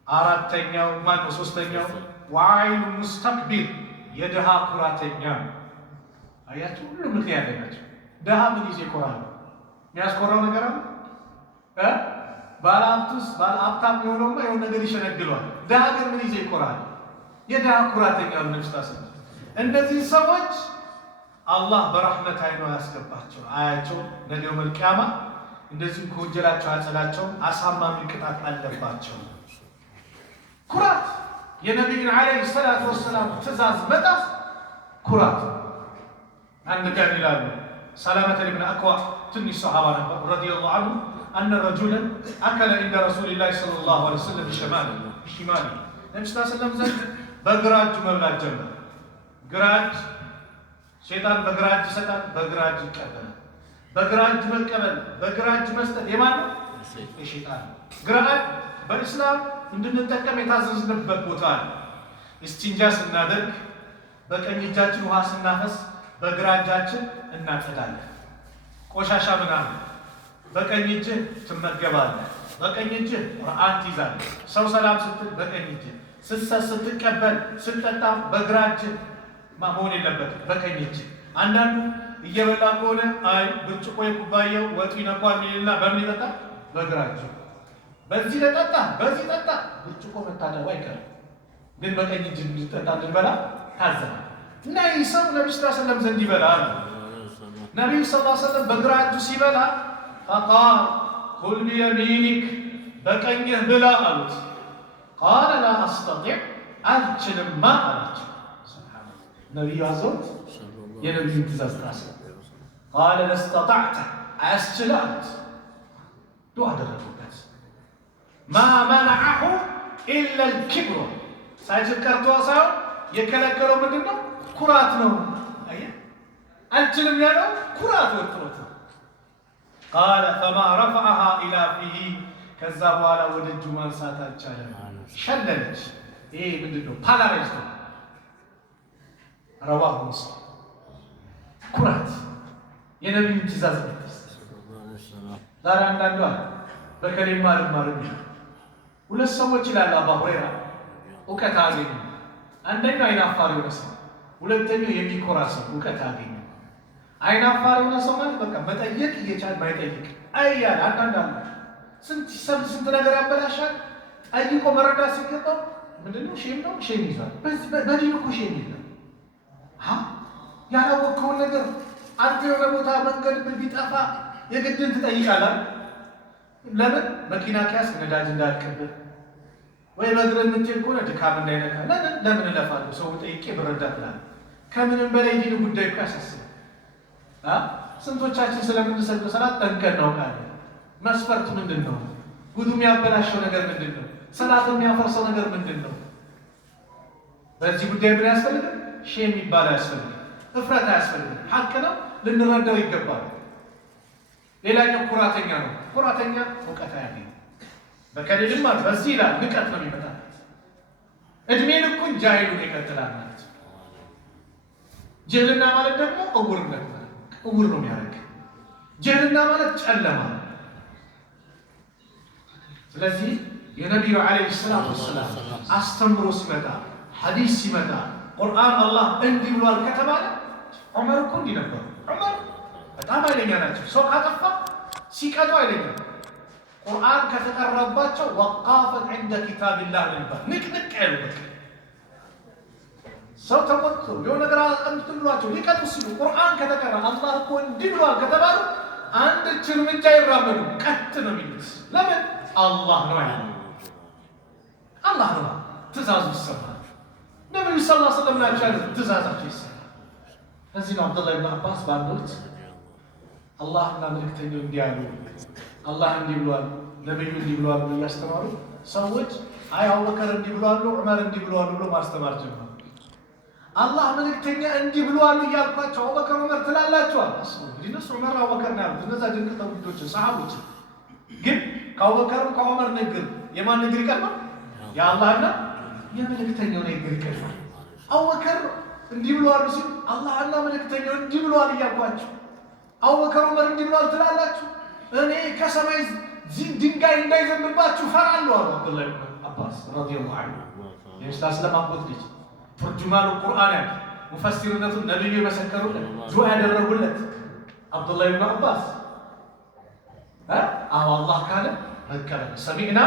አራተኛው ማን ነው ሶስተኛው ዋይል ሙስተክቢር የደሃ ኩራተኛ አያችሁ ሁሉ ምክንያት ናቸው ደሃ ምን ይዜ ይኮራል የሚያስኮራው ነገር አለ ባለሀብቱስ ባለሀብታም የሆነውማ የሆነ ነገር ይሸነግለዋል ደሃ ግን ምን ይዜ ይኮራል የደሃ ኩራተኛ ነው ነፍስታስ እንደዚህ ሰዎች አላህ በረህመት አይኑ ያስገባቸው አያቸው ነገ መልቂያማ እንደዚህ ከወንጀላቸው አጸዳቸው አሳማሚ ቅጣት አለባቸው ኩራት የነብዩን አለይሂ ሰላቱ ወሰለም ትእዛዝ መጣስ ኩራት አንድ ቀን ይላሉ ሰላመተ ኢብኑ አክዋ ትንሽ ሰሃባ ነበር ረዲየላሁ ዐንሁ أن رجلا أكل عند رسول الله صلى الله عليه وسلم بشماله النبي صلى الله عليه وسلم በግራጅ መብላት ጀመረ ግራጅ ሸይጣን በግራጅ ይሰጣል በግራጅ ይቀበላል በግራጅ መቀበል በግራጅ መስጠት የማን ነው የሸይጣን ግራጅ በእስላም እንድንጠቀም የታዘዝንበት ቦታ ነው እስቲንጃ ስናደርግ በቀኝ እጃችን ውሃ ስናፈስ በግራጃችን እናጸዳለን ቆሻሻ ምናምን በቀኝ እጅ ትመገባለህ በቀኝ እጅ ቁርአን ትይዛለህ ሰው ሰላም ስትል በቀኝ እጅ ስትቀበል ስትጠጣ በግራጅ ማሆን የለበትም በቀኝ እጅ አንዳንዱ እየበላ ከሆነ አይ ብርጭቆ የኩባያው ወጥ ይነኳል ይልና በምን ይጠጣ በግራጅ በዚህ ለጠጣ በዚህ ጠጣ ብርጭቆ መታደቡ አይቀርም ግን በቀኝ እጅ እንድጠጣ እንድበላ ታዘዘ እና ኢሳ ነብዩ ሰለላሁ ዐለይሂ ወሰለም ዘንድ ይበላል ነብዩ ሰለላሁ ዐለይሂ ወሰለም በግራጁ ሲበላ فقال كل بيمينك بقنيه بلا قالت قال لا أستطيع أجل ما أريد سبحان الله نبي عزوت يا نبي امتزاز قاسم قال لا استطعت أسجلت دعا درجوكات ما منعه إلا الكبر سايجب كارتوا سايو يكالكروا من دونه كراتنا أيه أجل ميانو كرات وكرات قال فما رفعها إلى فيه كذاب على ود الجمان ساتا تشالن شللت ايه ምንድነው ፓላራይዝ رواه مسلم ኩራት የነብዩ ትእዛዝ ነው ዛሬ አንዳንዱ በከሌማ ማርም ሁለት ሰዎች ይላል አባ ሁረይራ እውቀት አገኙ አንደኛው አይናፋር የሆነ ሰው ሁለተኛው የሚኮራ ሰው እውቀት አገኙ አይናፋር የሆነ ሰው ማለት በቃ መጠየቅ እየቻለ ማይጠይቅ አያል አንዳንድ ስንት ነገር ያበላሻል። ጠይቆ መረዳት ሲገባው ምንድነው ሼም ነው ሼም ይዟል። በዲኑ እኮ ሼም የለም። ያላወቅከውን ነገር አንተ የሆነ ቦታ መንገድ ቢጠፋ የግድን ትጠይቃለህ። ለምን መኪና ኪያስ ነዳጅ እንዳልክብህ ወይ በእግር የምትሄድ ከሆነ ድካም እንዳይነካ ለምን እለፋለሁ ሰው ጠይቄ ብረዳ ትላለህ። ከምንም በላይ ዲኑ ጉዳይ እኮ ያሳስባል። ስንቶቻችን ስለምንሰግድ ሰላት ጠንቀን እናውቃለን። መስፈርቱ ምንድን ነው? ውዱ የሚያበላሸው ነገር ምንድን ነው? ሰላት የሚያፈርሰው ነገር ምንድን ነው? በዚህ ጉዳይ ምን ያስፈልጋል? ሼም የሚባል አያስፈልግም። እፍረት አያስፈልግም። ሐቅ ነው፣ ልንረዳው ይገባል። ሌላኛው ኩራተኛ ነው። ኩራተኛ እውቀት አያገኝም። በከሌልማ በዚህ ይላል ንቀት ነው የሚመጣበት። እድሜ ልኩን ጃሂሉን ይቀጥላል ማለት ነው። ጅህልና ማለት ደግሞ እውርነት ማለት እውር ነው የሚያደርግ። ጅህልና ማለት ጨለማ ነው። ስለዚህ የነቢዩ ዓለይሂ ሰላቱ ወሰላም አስተምሮ ሲመጣ ሐዲስ ሲመጣ ቁርአን አላህ እንዲህ ብሏል ከተባለ ዑመር እኮ እንዲህ ነበሩ። ዑመር በጣም ኃይለኛ ናቸው። ሰው ካጠፋ ሲቀጡ አይለኛ። ቁርአን ከተቀረባቸው ወቃፈን ዐንደ ኪታቢላህ ነበር ንቅንቅ ያሉበት። ሰው ተቆጥቶ የሆነ ነገር እንትን ብሏቸው ሊቀጡ ሲሉ ቁርአን ከተቀራ አላህ እኮ እንዲህ ብሏል ከተባሉ አንድ እርምጃ ይራመዱ ቀጥ ነው የሚሉት። ለምን? አላህ ነው አይደል? አላህ ነው ትእዛዙ ይሰማል። ነብዩ ሰለላሁ ዐለይሂ ወሰለም ናቸው ያሉት ትእዛዛቸው ይሰማል። እዚህ ነው አብዱላህ ኢብኑ አባስ ባንድ ወቅት አላህና መልእክተኛው እንዲህ አሉ፣ አላህ እንዲህ ብሏል፣ ነብዩ እንዲህ ብሏል ብለው እያስተማሩ ሰዎች አይ አቡበከር እንዲህ ብሏል፣ ዑመር እንዲህ ብሏል ብሎ ማስተማር ጀመሩ። አላህ መልእክተኛ እንዲህ ብሏል እያልኳቸው አቡበከር ዑመር ትላላችኋል። እንግዲህ እነሱ ዑመር አቡበከር ነው ያሉት እነዛ ድንቅ ተውሂዶች ሰሃቦች። ግን ከአቡበከርም ከዑመር ንግግር የማን ንግግር ይቀድማል? የአላህና የመልእክተኛው ንግግር ይቀድማል። አቡበከር እንዲህ ብሏል ሲሉ አላህና መልእክተኛው እንዲህ ብሏል እያልኳቸው አቡበከር ዑመር እንዲህ ብሏል ትላላችሁ። እኔ ከሰማይ ድንጋይ እንዳይዘንብባችሁ ፈራለሁ አሉ አብዱላህ ኢብኑ አባስ ረዲየላሁ ዐንሁ። የሙስሊም አባት ልጅ ተርጁማኑ ቁርአን ያለ ሙፈሲርነቱን ነብዩ የመሰከሩለት ዱዓ ያደረጉለት አብዱላህ ኢብኑ አባስ አላህ ካለ መቀበል ሰሚዕና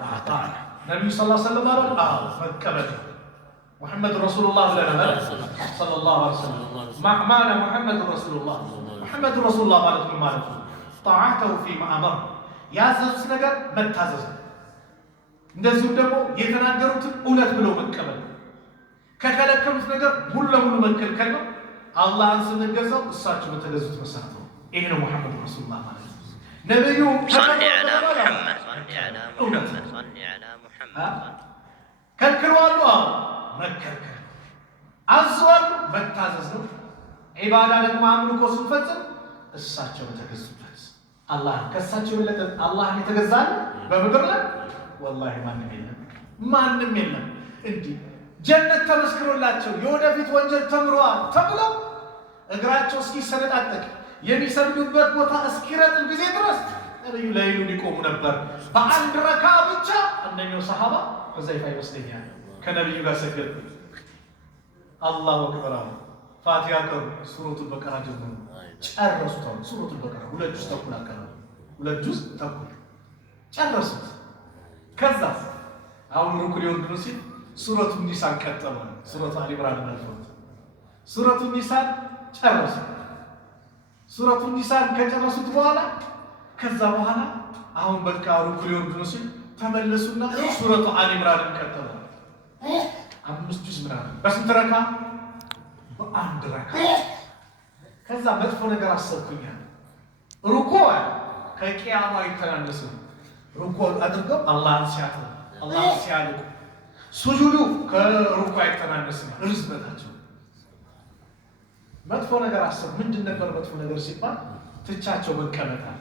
ወአጣዕና ነብዩ ሰለላሁ ዐለይሂ ወሰለም አሉ መቀበል ሙሐመድ ረሱሉላህ ብለናል ሰለላሁ ዐለይሂ ወሰለም ማዕማና ሙሐመድ ረሱሉላህ ሙሐመድ ረሱሉላህ ማለት ምን ማለት ነው? ጣዓተሁ ፊማ አመር ያዘዙት ነገር መታዘዝ ነው። እንደዚሁም ደግሞ የተናገሩትን እውነት ብሎ መቀበል፣ ከከለከሉት ነገር ሙሉ ለሙሉ መከልከል ነው። አላህን ስንገዛው እሳቸው በተገዙት መሰረት ነው። ይሄ ነው ሙሐመድ ረሱሉላህ ማለት ነው። ነብዩ ከልክለዋል፣ መከልከል፣ አዘዋል፣ መታዘዝ ነው። ዒባዳ ደግሞ አምልኮ ስንፈጽም እሳቸው በተገዙበት አላህ ከእሳቸው የበለጠ አላህን የተገዛል በምድር ላይ ወላሂ ማንም የለም፣ ማንም የለም። እንዲህ ጀነት ተመስክሮላቸው የወደፊት ወንጀል ተምረዋል ተብለው እግራቸው እስኪሰነጣጠቅ የሚሰግዱበት ቦታ እስኪረጥብ ጊዜ ድረስ ነብዩ ለይሉን ይቆሙ ነበር። በአንድ ረካ ብቻ አንደኛው ሰሃባ ሁዘይፋ ይመስለኛል ከነብዩ ጋር ሰገዱ። አላሁ አክበር ፋቲሃ ቀሩ፣ ሱረቱል በቀራ ጀመሩ፣ ጨረሱት። ሱረቱል በቀራ ሁለት ጁዝ ተኩል አቀረቡ፣ ሁለት ጁዝ ተኩል ጨረሱት። ከዛ አሁን ሩኩ ሊወርዱ ነው ሲል ሱረቱን ኒሳን ቀጠሉ። ሱረቱ አሊ ኢምራን አልፈውት ሱረቱን ኒሳን ጨረሱ። ሱረቱን ኒሳን ከጨረሱት በኋላ ከዛ በኋላ አሁን በቃ ሩኩ ሊወርዱ ነው ሲል ተመለሱና ሱረቱ አሊ ኢምራንን ቀጠሉ። አምስት ጁዝ ምናምን በስንት ረካ? በአንድ ረካ። ከዛ መጥፎ ነገር አሰብኩኛል። ሩኩ ከቂያማ ይተናነሱ ሩኩ አድርገው አላህን ሲያጥሩ አላህን ሲያልቁ፣ ሱጁዱ ከሩኩ አይተናነስም ርዝመታቸው። መጥፎ ነገር አሰብ ምንድን ነበር መጥፎ ነገር ሲባል ትቻቸው መቀመጣል።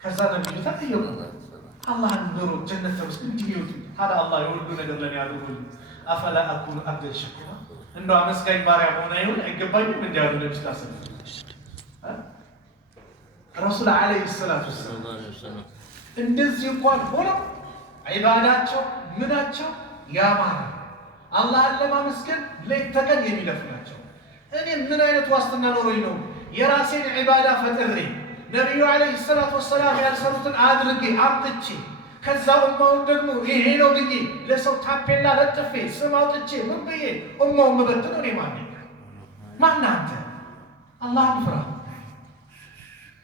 ከዛ ነብዩ ተጠየቁ አላህን ኑሮ ጀነት ተመስል እንዲሚወጡ ታዲያ አላህ የወዱ ነገር ለኔ ያደርጉልኝ አፈላ አኩኑ አብደን ሸኩራ እንደው አመስጋኝ ባሪያ መሆን አይገባኝም እንዲያሉ ነብዩ ታሰብ ረሱል ዓለይሂ ሰላቱ ወሰላም እንደዚህ እንኳን ሆነው ዒባዳቸው ምናቸው ያማረ አላህን ለማመስገን ሌት ተቀን የሚለፉ ናቸው። እኔ ምን አይነት ዋስትና ኖሮኝ ነው የራሴን ዒባዳ ፈጥሬ ነቢዩ ዓለይሂ ሰላቱ ወሰላም ያልሰሩትን አድርጌ አምጥቼ ከዛ ኡማውን ደግሞ ይሄ ነው ብዬ ለሰው ታፔላ ለጥፌ ስም አውጥቼ ምን ብዬ ኡማውን መበተን እኔ ማን አንተ? አላህን ፍራ።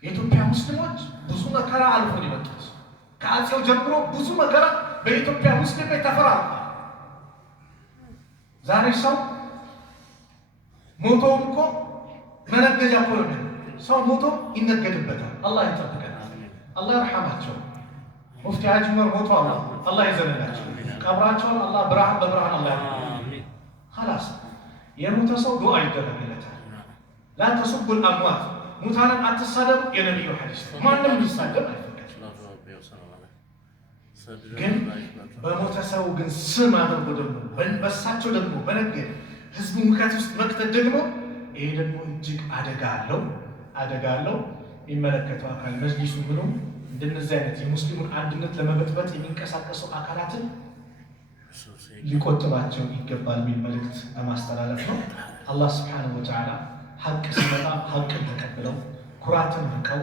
የኢትዮጵያ ሙስሊሞች ብዙ መከራ አልፎን የመጡት ከአጼው ጀምሮ ብዙ መከራ በኢትዮጵያ ሙስሊም ላይ ተፈራርቋል። ዛሬ ሰው ሞቶም እኮ መነገጃ እኮ ነው። ሰው ሞቶ ይነገድበታል። አላህ ይጠብቀን፣ አላህ ይርሐማቸው። ሙፍቲ ሐጂ ዑመር ሞተዋል፣ አላህ ይዘንላቸው። ቀብራቸውን አላህ ብርሃን በብርሃን አላህ ያድርግላቸው። ኸላስ የሞተ ሰው ዱዓ ይደረግለታል። ላ ተሱቡል አምዋት፣ ሙታንን አትሳደቡ የነቢዩ ሐዲስ። ማንም ሊሳደብ አይፈቀድም። ግን በሞተ ሰው ግን ስም አድርጎ ደግሞ በሳቸው ደግሞ በነገር ህዝቡ ሙከት ውስጥ መክተት ደግሞ ይሄ ደግሞ እጅግ አደጋ አለው። የሚመለከተው አካል መጅሊሱ ብሎ እንደነዚህ አይነት የሙስሊሙን አንድነት ለመበጥበጥ የሚንቀሳቀሱ አካላትን ሊቆጥባቸው ይገባል የሚል መልእክት ለማስተላለፍ ነው። አላህ ሱብሓነሁ ወተዓላ ሐቅ ሲመጣ ሐቅን ተቀብለው ኩራትን ርቀው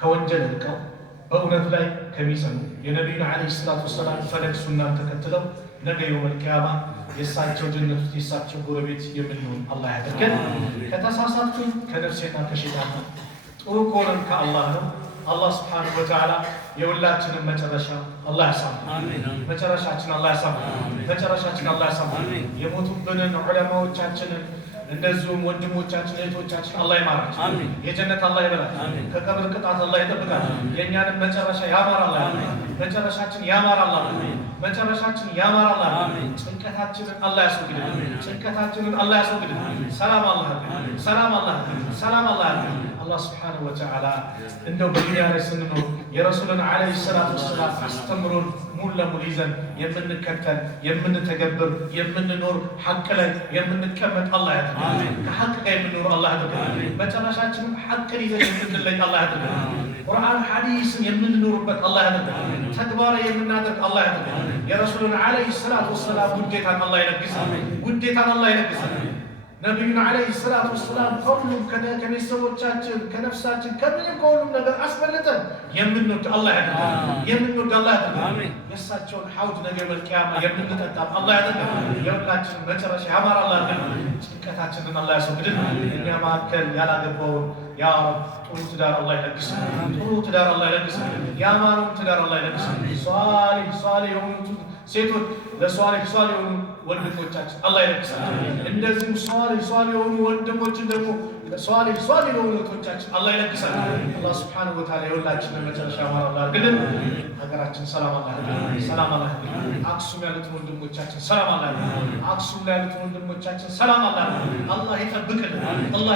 ከወንጀል ርቀው በእውነቱ ላይ ከሚጸኑ የነቢዩን ዓለይሂ ሰላቱ ወሰላም ፈለግ ሱናን ተከትለው ነገ የውመል ቂያማ የእሳቸው ጀነት ውስጥ የእሳቸው ጎረቤት የምንሆን አላህ ያደርገን። ከተሳሳትኩኝ ከነፍሴና ከሸይጣን ነው፣ ጥሩ ከሆነም ከአላህ ነው። አላህ ሱብሓነሁ ወተዓላ የሁላችንን መጨረሻ አላህ ያሳምረን። መጨረሻችን አላህ ያሳምረን። የሞቱብንን ዑለማዎቻችንን እንደዚሁም ወንድሞቻችን እህቶቻችን አላህ ይማራቸው፣ የጀነት አላህ ይበላቸው፣ ከቀብር ቅጣት አላህ ይጠብቃቸው። የእኛንም መጨረሻ ያማራል፣ መጨረሻችን ያማራል፣ ጭንቀታችንን አላህ ያስወግድልን፣ ሰላም አላህ አላህ ሱብሓነሁ ወተዓላ እንደው በዱንያ ላይ ስንኖር የረሱልን ዓለይሂ ሰላቱ ወሰላም አስተምሮን ሙሉ ለሙሉ ይዘን የምንከተል የምንተገብር የምንኖር ሐቅ ላይ የምንቀመጥ አላህ ያድርገን። ከሐቅ ጋር የምንኖር አላህ ያድርገን። መጨረሻችንን ሐቅን ይዘን የምንለይ አላህ ያድርገን። ቁርአን ሐዲስን የምንኖርበት አላህ ያድርገን። ተግባራዊ የምናደርግ አላህ ያድርገን። የረሱልን ዓለይሂ ሰላቱ ወሰላም ውዴታን አላህ ይለግሰን። ነቢዩን ዓለይሂ ሰላቱ ወሰላም ከሁሉም ከቤተሰቦቻችን ከነፍሳችን ከምንም ከሁሉም ነገር አስበልጠን የምንወድ አላህ ያድርገን። የእሳቸውን ሐውድ ነገ የውመል ቂያማ የምንጠጣ አላህ ያድርገን። የሁላችንን መጨረሻ ያማረ አላህ ያድርገን። ጭንቀታችንን አላህ ያስወግድልን። እኛ መካከል ያላገባውን ያ ረብ ጥሩ ትዳር አላህ ይለግስልን፣ ያማረውን ትዳር አላህ ይለግስልን። ሷሊህ የሆኑት ሴቶች ለሷሊህ የሆኑ ወንድሞቻችን አላህ ይለግሳቸው። እንደዚህም ሷሊህ የሆኑ ወንድሞችን ደግሞ ሷሊህ የሆኑ እህቶቻችን አላህ ይለግሳቸው። አላህ ሱብሓነሁ ወተዓላ የሁላችንን መጨረሻ ያማረ አላህ ያድርግልን። ሀገራችን ሰላም አላህ ያድርግልን። አክሱም ያሉትን ወንድሞቻችን ሰላም አላህ ያድርግልን። አክሱም ላይ ያሉትን ወንድሞቻችን ሰላም አላህ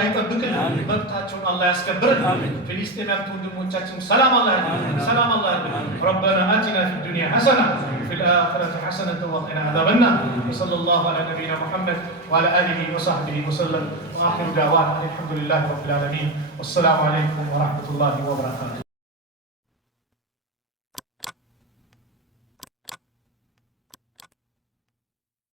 ይጠብቅልን። መብታቸውን አላህ ያስከብርልን። ፊሊስጤም ያሉት ወንድሞቻችን ሰላም አላህ ያድርግልን። ረበና አቲና ፊ ዱንያ ሐሰና وفي الآخرة حسنة وقنا عذاب النار وصلى الله على نبينا محمد وعلى آله وصحبه وسلم وآخر دعوانا الحمد لله رب العالمين والسلام عليكم ورحمة الله وبركاته.